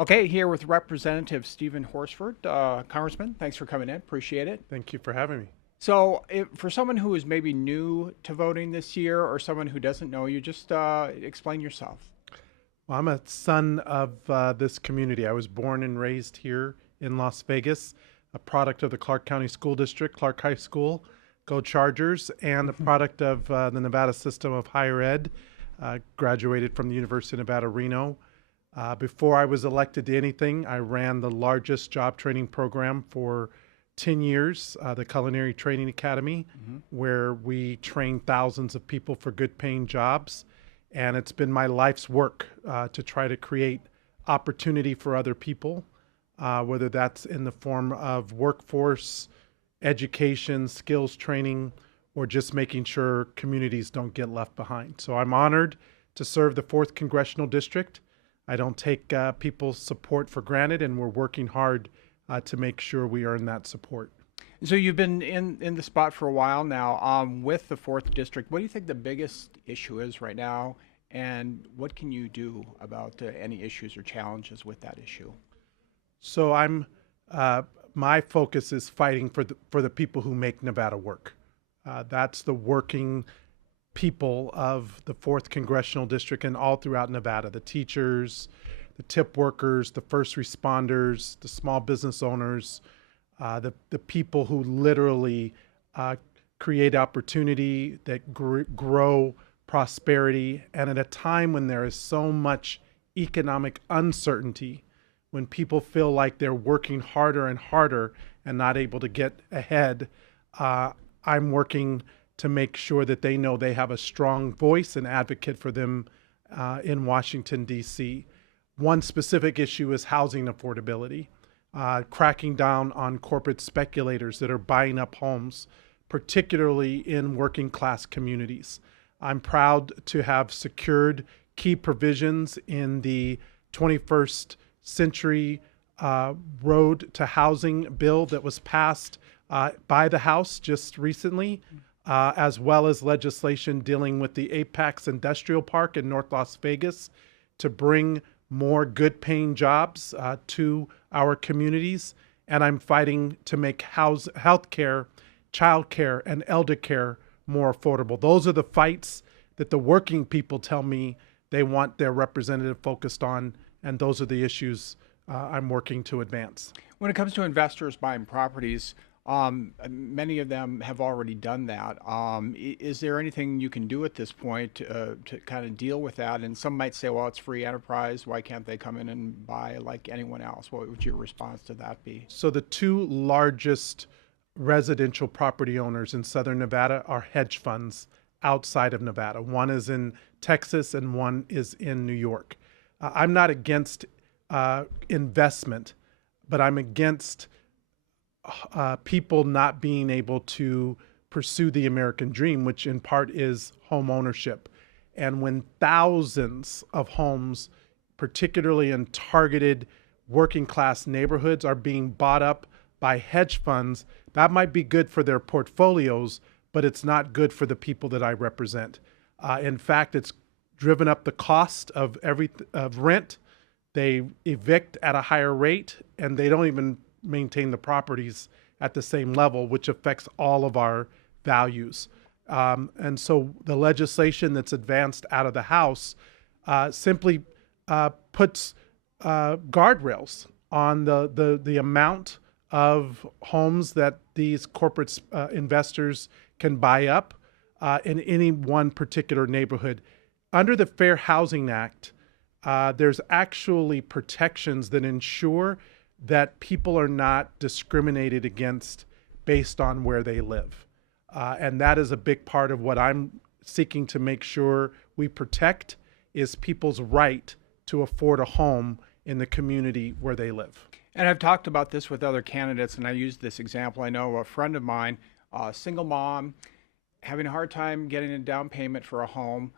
Okay, here with Representative Stephen Horsford. Congressman, thanks for coming in. Appreciate it. Thank you for having me. So, for someone who is maybe new to voting this year or someone who doesn't know you, just explain yourself. Well, I'm a son of this community. I was born and raised here in Las Vegas, a product of the Clark County School District, Clark High School, go Chargers, and a product of the Nevada system of higher ed. Graduated from the University of Nevada, Reno. Before I was elected to anything, I ran the largest job training program for 10 years, the Culinary Training Academy, where we train thousands of people for good paying jobs. And it's been my life's work to try to create opportunity for other people, whether that's in the form of workforce, education, skills training, or just making sure communities don't get left behind. So I'm honored to serve the 4th Congressional District. I don't take people's support for granted, and we're working hard to make sure we earn that support. So, you've been in the spot for a while now with the 4th District. What do you think the biggest issue is right now? And what can you do about any issues or challenges with that issue? So my focus is fighting for the people who make Nevada work. That's the working people of the 4th Congressional District and all throughout Nevada, the teachers, the tip workers, the first responders, the small business owners, the people who literally create opportunity, that grow prosperity. And at a time when there is so much economic uncertainty, when people feel like they're working harder and harder and not able to get ahead, I'm working to make sure that they know they have a strong voice and advocate for them in Washington, D.C. One specific issue is housing affordability, cracking down on corporate speculators that are buying up homes, particularly in working class communities. I'm proud to have secured key provisions in the 21st Century Road to Housing bill that was passed by the House just recently, as well as legislation dealing with the Apex Industrial Park in North Las Vegas to bring more good paying jobs to our communities. And I'm fighting to make health care, child care, and elder care more affordable. Those are the fights that the working people tell me they want their representative focused on, and those are the issues I'm working to advance. When it comes to investors buying properties, many of them have already done that. Is there anything you can do at this point to kind of deal with that? And some might say, well, it's free enterprise. Why can't they come in and buy like anyone else? What would your response to that be? So the two largest residential property owners in Southern Nevada are hedge funds outside of Nevada. One is in Texas and one is in New York. I'm not against investment, but I'm against people not being able to pursue the American dream, which in part is home ownership. And when thousands of homes, particularly in targeted working class neighborhoods, are being bought up by hedge funds, that might be good for their portfolios, but it's not good for the people that I represent. In fact, it's driven up the cost of rent. They evict at a higher rate, and they don't even maintain the properties at the same level, which affects all of our values. And so the legislation that's advanced out of the House simply puts guardrails on the amount of homes that these corporate investors can buy up in any one particular neighborhood. Under the Fair Housing Act, there's actually protections that ensure that people are not discriminated against based on where they live. And that is a big part of what I'm seeking to make sure we protect is people's right to afford a home in the community where they live. And I've talked about this with other candidates, and I used this example. I know a friend of mine, a single mom, having a hard time getting a down payment for a home.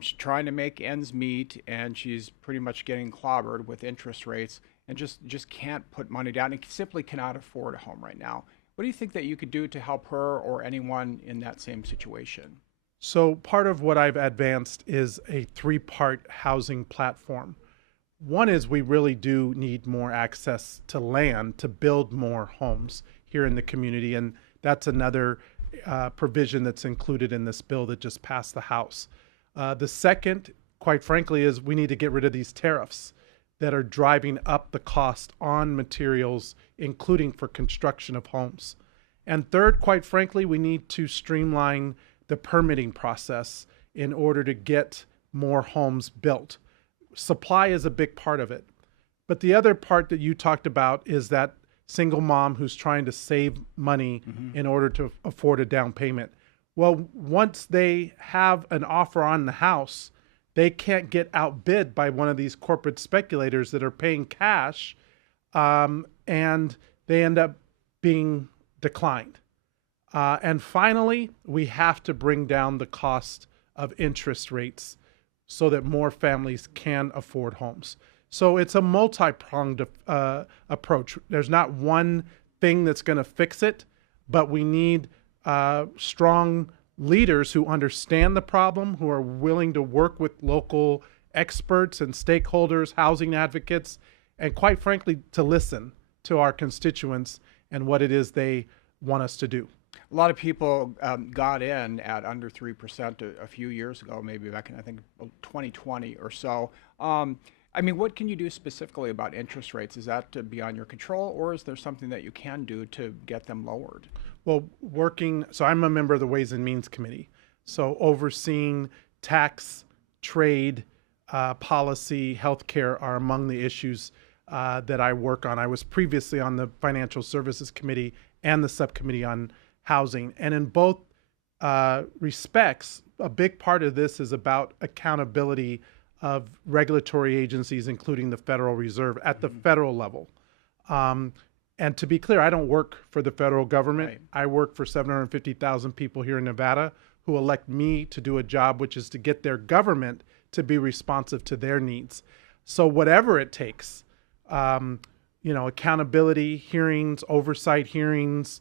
She's trying to make ends meet, and she's pretty much getting clobbered with interest rates, and just can't put money down, and simply cannot afford a home right now. What do you think that you could do to help her or anyone in that same situation? So part of what I've advanced is a 3-part housing platform. One is we really do need more access to land to build more homes here in the community. And that's another provision that's included in this bill that just passed the House. The second, quite frankly, is we need to get rid of these tariffs that are driving up the cost on materials, including for construction of homes. And third, quite frankly, we need to streamline the permitting process in order to get more homes built. Supply is a big part of it. But the other part that you talked about is that single mom who's trying to save money in order to afford a down payment. Well, once they have an offer on the house, they can't get outbid by one of these corporate speculators that are paying cash, and they end up being declined. And finally, we have to bring down the cost of interest rates so that more families can afford homes. So it's a multi-pronged approach. There's not one thing that's going to fix it, but we need strong leaders who understand the problem, who are willing to work with local experts and stakeholders, housing advocates, and quite frankly, to listen to our constituents and what it is they want us to do. A lot of people got in at under 3% a few years ago, maybe back in, I think, 2020 or so. I mean, what can you do specifically about interest rates? Is that beyond your control, or is there something that you can do to get them lowered? Well, so I'm a member of the Ways and Means Committee. So overseeing tax, trade, policy, healthcare are among the issues that I work on. I was previously on the Financial Services Committee and the Subcommittee on Housing. And in both respects, a big part of this is about accountability of regulatory agencies, including the Federal Reserve at the federal level. And to be clear, I don't work for the federal government. Right. I work for 750,000 people here in Nevada who elect me to do a job, which is to get their government to be responsive to their needs. So whatever it takes, accountability hearings, oversight hearings,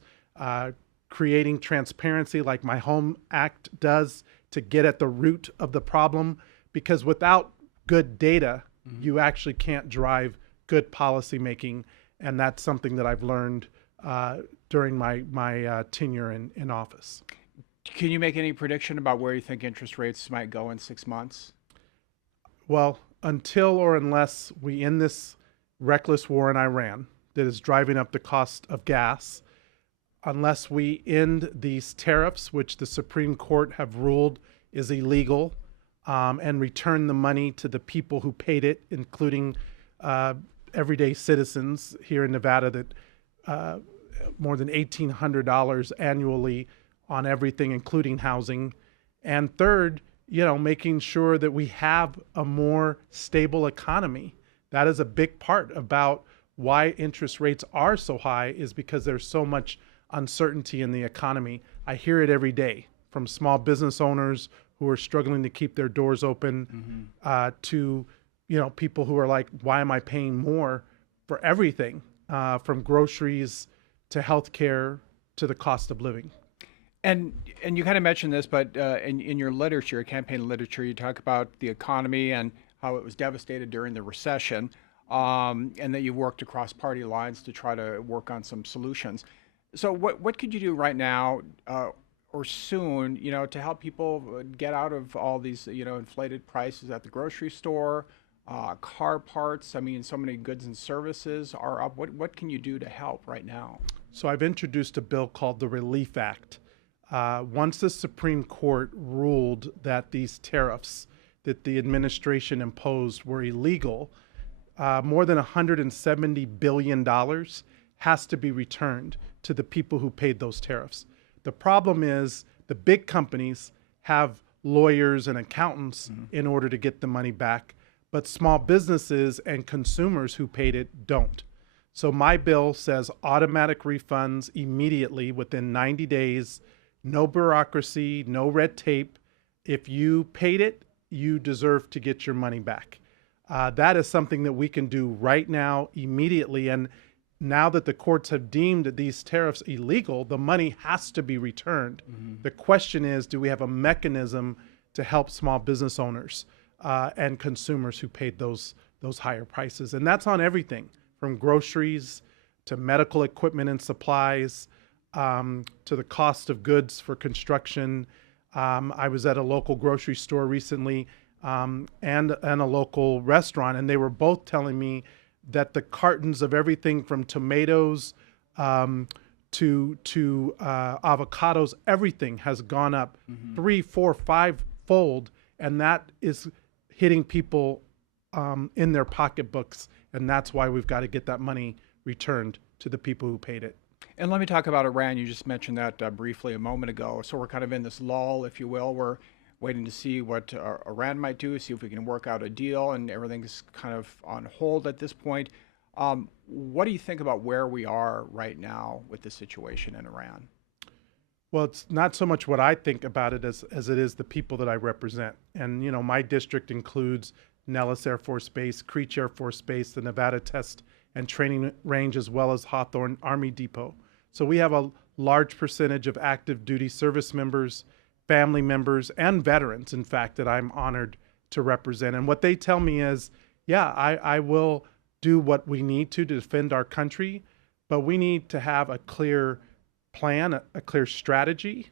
creating transparency like my Home Act does to get at the root of the problem, because without good data, you actually can't drive good policy making. And that's something that I've learned during my tenure in office. Can you make any prediction about where you think interest rates might go in 6 months? Well, until or unless we end this reckless war in Iran that is driving up the cost of gas, unless we end these tariffs, which the Supreme Court have ruled is illegal, and return the money to the people who paid it, including everyday citizens here in Nevada, that more than $1,800 annually on everything, including housing. And third, making sure that we have a more stable economy. That is a big part about why interest rates are so high, is because there's so much uncertainty in the economy. I hear it every day from small business owners who are struggling to keep their doors open, to people who are like, why am I paying more for everything, from groceries to healthcare to the cost of living? And you kind of mentioned this, but in your literature, campaign literature, you talk about the economy and how it was devastated during the recession, and that you worked across party lines to try to work on some solutions. So what could you do right now or soon, to help people get out of all these, inflated prices at the grocery store, car parts? I mean, so many goods and services are up. What can you do to help right now? So I've introduced a bill called the Relief Act. Once the Supreme Court ruled that these tariffs that the administration imposed were illegal, more than $170 billion has to be returned to the people who paid those tariffs. The problem is the big companies have lawyers and accountants in order to get the money back, but small businesses and consumers who paid it don't. So my bill says automatic refunds immediately within 90 days, no bureaucracy, no red tape. If you paid it, you deserve to get your money back. That is something that we can do right now, immediately. And now that the courts have deemed these tariffs illegal, the money has to be returned. The question is, do we have a mechanism to help small business owners and consumers who paid those those higher prices. And that's on everything from groceries to medical equipment and supplies, to the cost of goods for construction. I was at a local grocery store recently, and a local restaurant, and they were both telling me that the cartons of everything from tomatoes to avocados, everything has gone up 3, 4, 5-fold, and that is hitting people in their pocketbooks, and that's why we've got to get that money returned to the people who paid it. And let me talk about Iran. You just mentioned that briefly a moment ago. So we're kind of in this lull, if you will. We're waiting to see what Iran might do, see if we can work out a deal, and everything's kind of on hold at this point. What do you think about where we are right now with the situation in Iran? Well, it's not so much what I think about it as it is the people that I represent. And, you know, my district includes Nellis Air Force Base, Creech Air Force Base, the Nevada Test and Training Range, as well as Hawthorne Army Depot. So we have a large percentage of active duty service members, family members, and veterans, in fact, that I'm honored to represent. And what they tell me is, yeah, I will do what we need to defend our country, but we need to have a clear plan, a clear strategy.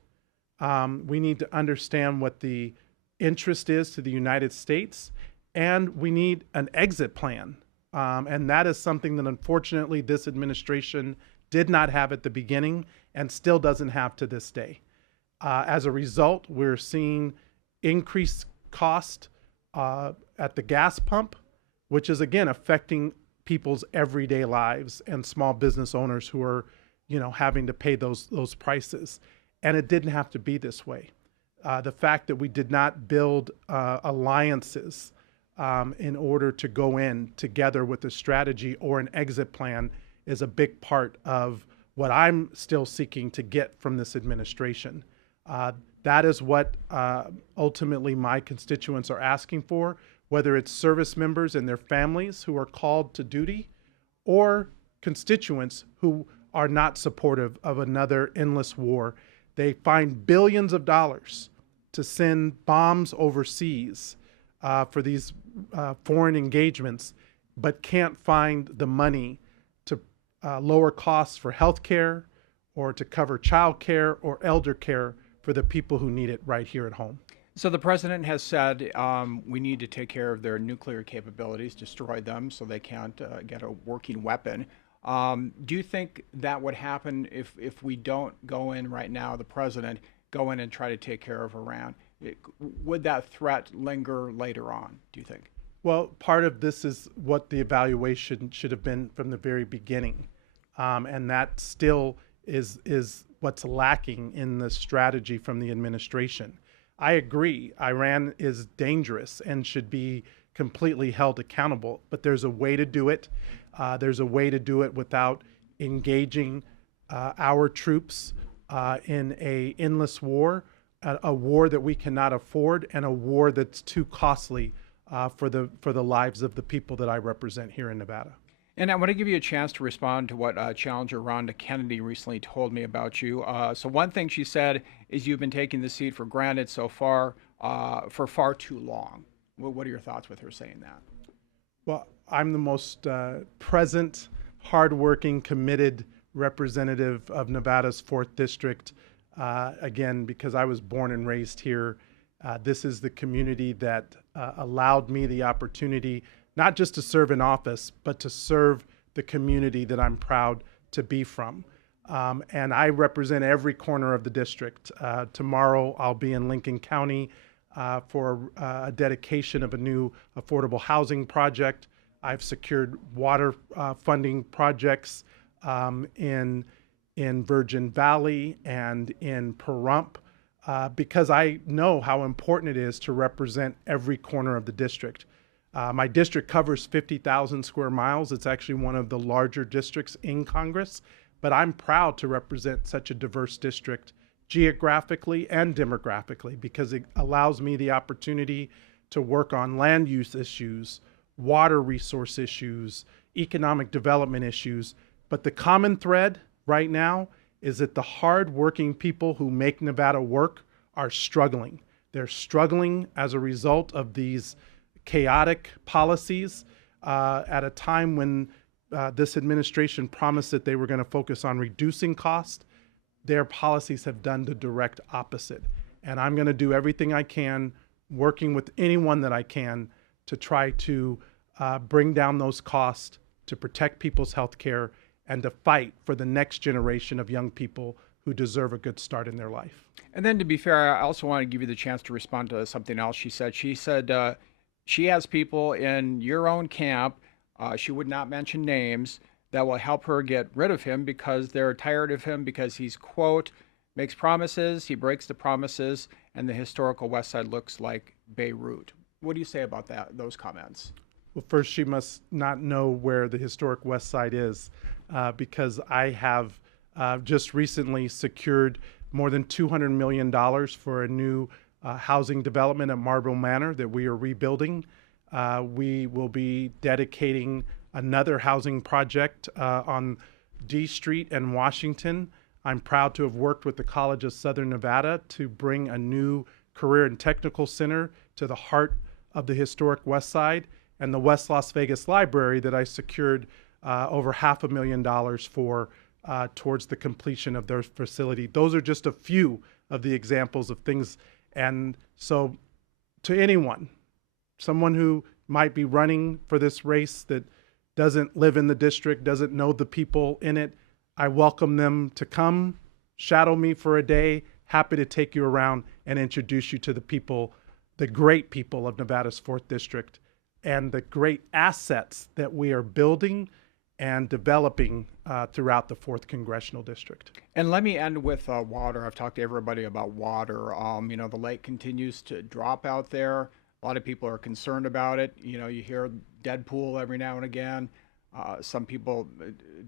We need to understand what the interest is to the United States, and we need an exit plan. And that is something that unfortunately this administration did not have at the beginning and still doesn't have to this day. As a result, we're seeing increased cost at the gas pump, which is again affecting people's everyday lives and small business owners who are, you know, having to pay those prices. And it didn't have to be this way. The fact that we did not build alliances in order to go in together with a strategy or an exit plan is a big part of what I'm still seeking to get from this administration. That is what ultimately my constituents are asking for, whether it's service members and their families who are called to duty, or constituents who are not supportive of another endless war. They find billions of dollars to send bombs overseas for these foreign engagements, but can't find the money to lower costs for health care or to cover child care or elder care for the people who need it right here at home. So the president has said we need to take care of their nuclear capabilities, destroy them so they can't get a working weapon. Do you think that would happen if we don't go in right now, the president, go in and try to take care of Iran? Would that threat linger later on, do you think? Well, part of this is what the evaluation should have been from the very beginning. And that still is what's lacking in the strategy from the administration. I agree, Iran is dangerous and should be completely held accountable, but there's a way to do it. There's a way to do it without engaging our troops in an endless war, a war that we cannot afford, and a war that's too costly for the lives of the people that I represent here in Nevada. And I want to give you a chance to respond to what Challenger Rhonda Kennedy recently told me about you. So one thing she said is you've been taking the seat for granted so far for far too long. What are your thoughts with her saying that? Well, I'm the most present, hardworking, committed representative of Nevada's 4th District. Again, because I was born and raised here. This is the community that allowed me the opportunity not just to serve in office, but to serve the community that I'm proud to be from. And I represent every corner of the district. Tomorrow I'll be in Lincoln County for a dedication of a new affordable housing project. I've secured water funding projects in Virgin Valley and in Pahrump because I know how important it is to represent every corner of the district. My district covers 50,000 square miles. It's actually one of the larger districts in Congress, but I'm proud to represent such a diverse district geographically and demographically because it allows me the opportunity to work on land use issues, water resource issues, economic development issues. But the common thread right now is that the hard-working people who make Nevada work are struggling. They're struggling as a result of these chaotic policies at a time when this administration promised that they were going to focus on reducing cost. Their policies have done the direct opposite. And I'm going to do everything I can, working with anyone that I can, to try to bring down those costs, to protect people's health care, and to fight for the next generation of young people who deserve a good start in their life. And then, to be fair, I also want to give you the chance to respond to something else she said. She said she has people in your own camp, she would not mention names, that will help her get rid of him because they're tired of him because he's, quote, makes promises, he breaks the promises, and the historical West Side looks like Beirut. What do you say about those comments? Well, first, she must not know where the historic West Side is, because I have just recently secured more than $200 million for a new housing development at Marble Manor that we are rebuilding. We will be dedicating another housing project on D Street and Washington. I'm proud to have worked with the College of Southern Nevada to bring a new career and technical center to the heart of the historic West Side, and the West Las Vegas Library that I secured over $500,000 for towards the completion of their facility. Those are just a few of the examples of things. And so to anyone, someone who might be running for this race that doesn't live in the district, doesn't know the people in it, I welcome them to come, shadow me for a day, happy to take you around and introduce you to the people, the great people of Nevada's 4th District, and the great assets that we are building and developing throughout the 4th Congressional District. And let me end with water. I've talked to everybody about water. The lake continues to drop out there. A lot of people are concerned about it. You hear Deadpool every now and again. Some people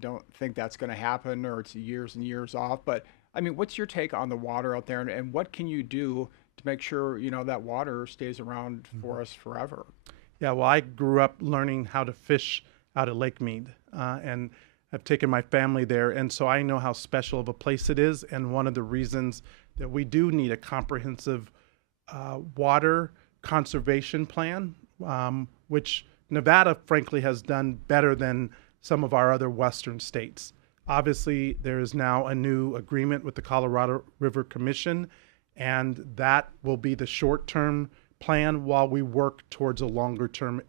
don't think that's going to happen, or it's years and years off. But I mean, what's your take on the water out there, and what can you do to make sure that water stays around for us forever? Yeah, well, I grew up learning how to fish out at Lake Mead, and I've taken my family there, and so I know how special of a place it is. And one of the reasons that we do need a comprehensive water conservation plan, which Nevada, frankly, has done better than some of our other western states. Obviously, there is now a new agreement with the Colorado River Commission, and that will be the short-term plan while we work towards a longer-term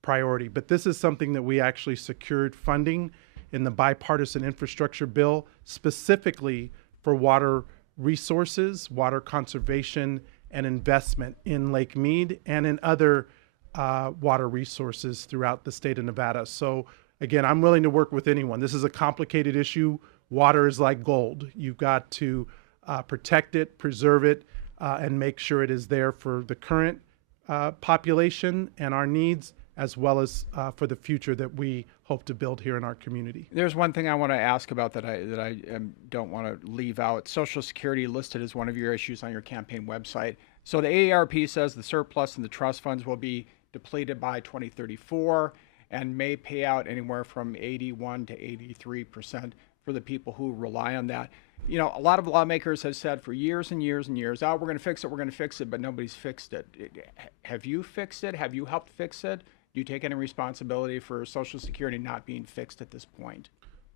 priority. But this is something that we actually secured funding in the bipartisan infrastructure bill, specifically for water resources, water conservation, and investment in Lake Mead and in other water resources throughout the state of Nevada. So again, I'm willing to work with anyone. This is a complicated issue. Water is like gold. You've got to protect it, preserve it, and make sure it is there for the current population and our needs, as well as for the future that we hope to build here in our community. There's one thing I want to ask about that I don't want to leave out. Social Security listed as one of your issues on your campaign website. So the AARP says the surplus and the trust funds will be depleted by 2034 and may pay out anywhere from 81 to 83% for the people who rely on that. A lot of lawmakers have said for years and years and years, we're going to fix it, but nobody's fixed it. Have you fixed it? Have you helped fix it? Do you take any responsibility for Social Security not being fixed at this point?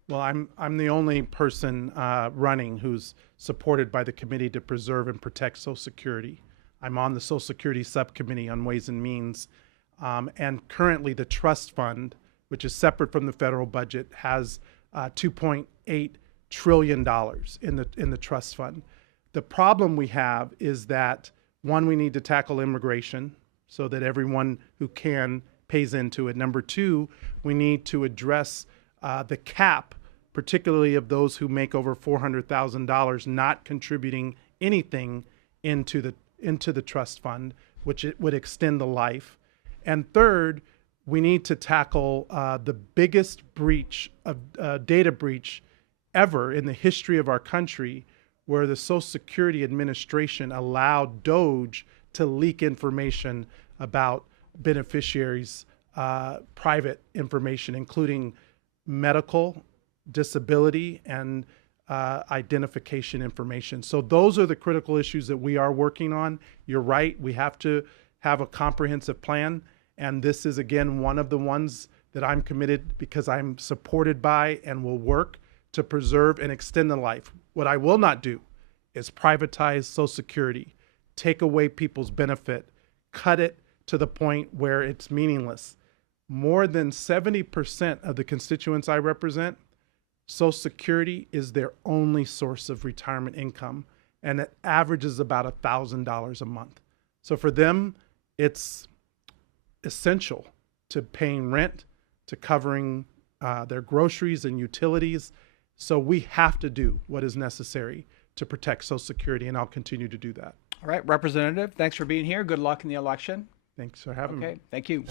Well, I'm the only person running who's supported by the Committee to Preserve and Protect Social Security. I'm on the Social Security Subcommittee on Ways and Means, and currently the trust fund, which is separate from the federal budget, has $2.8 trillion in the trust fund. The problem we have is that, one, we need to tackle immigration so that everyone who can pays into it. Number two, we need to address the cap, particularly of those who make over $400,000 not contributing anything into the trust fund, which it would extend the life. And third, we need to tackle the biggest breach of data breach ever in the history of our country, where the Social Security Administration allowed DOJ to leak information about beneficiaries' private information, including medical, disability, and identification information. So those are the critical issues that we are working on. You're right, we have to have a comprehensive plan, and this is, again, one of the ones that I'm committed because I'm supported by and will work to preserve and extend the life. What I will not do is privatize Social Security, take away people's benefit, cut it to the point where it's meaningless. More than 70% of the constituents I represent, Social Security is their only source of retirement income, and it averages about $1,000 a month. So for them, it's essential to paying rent, to covering their groceries and utilities. So we have to do what is necessary to protect Social Security, and I'll continue to do that. All right, Representative, thanks for being here. Good luck in the election. Thanks for having me. Okay, thank you.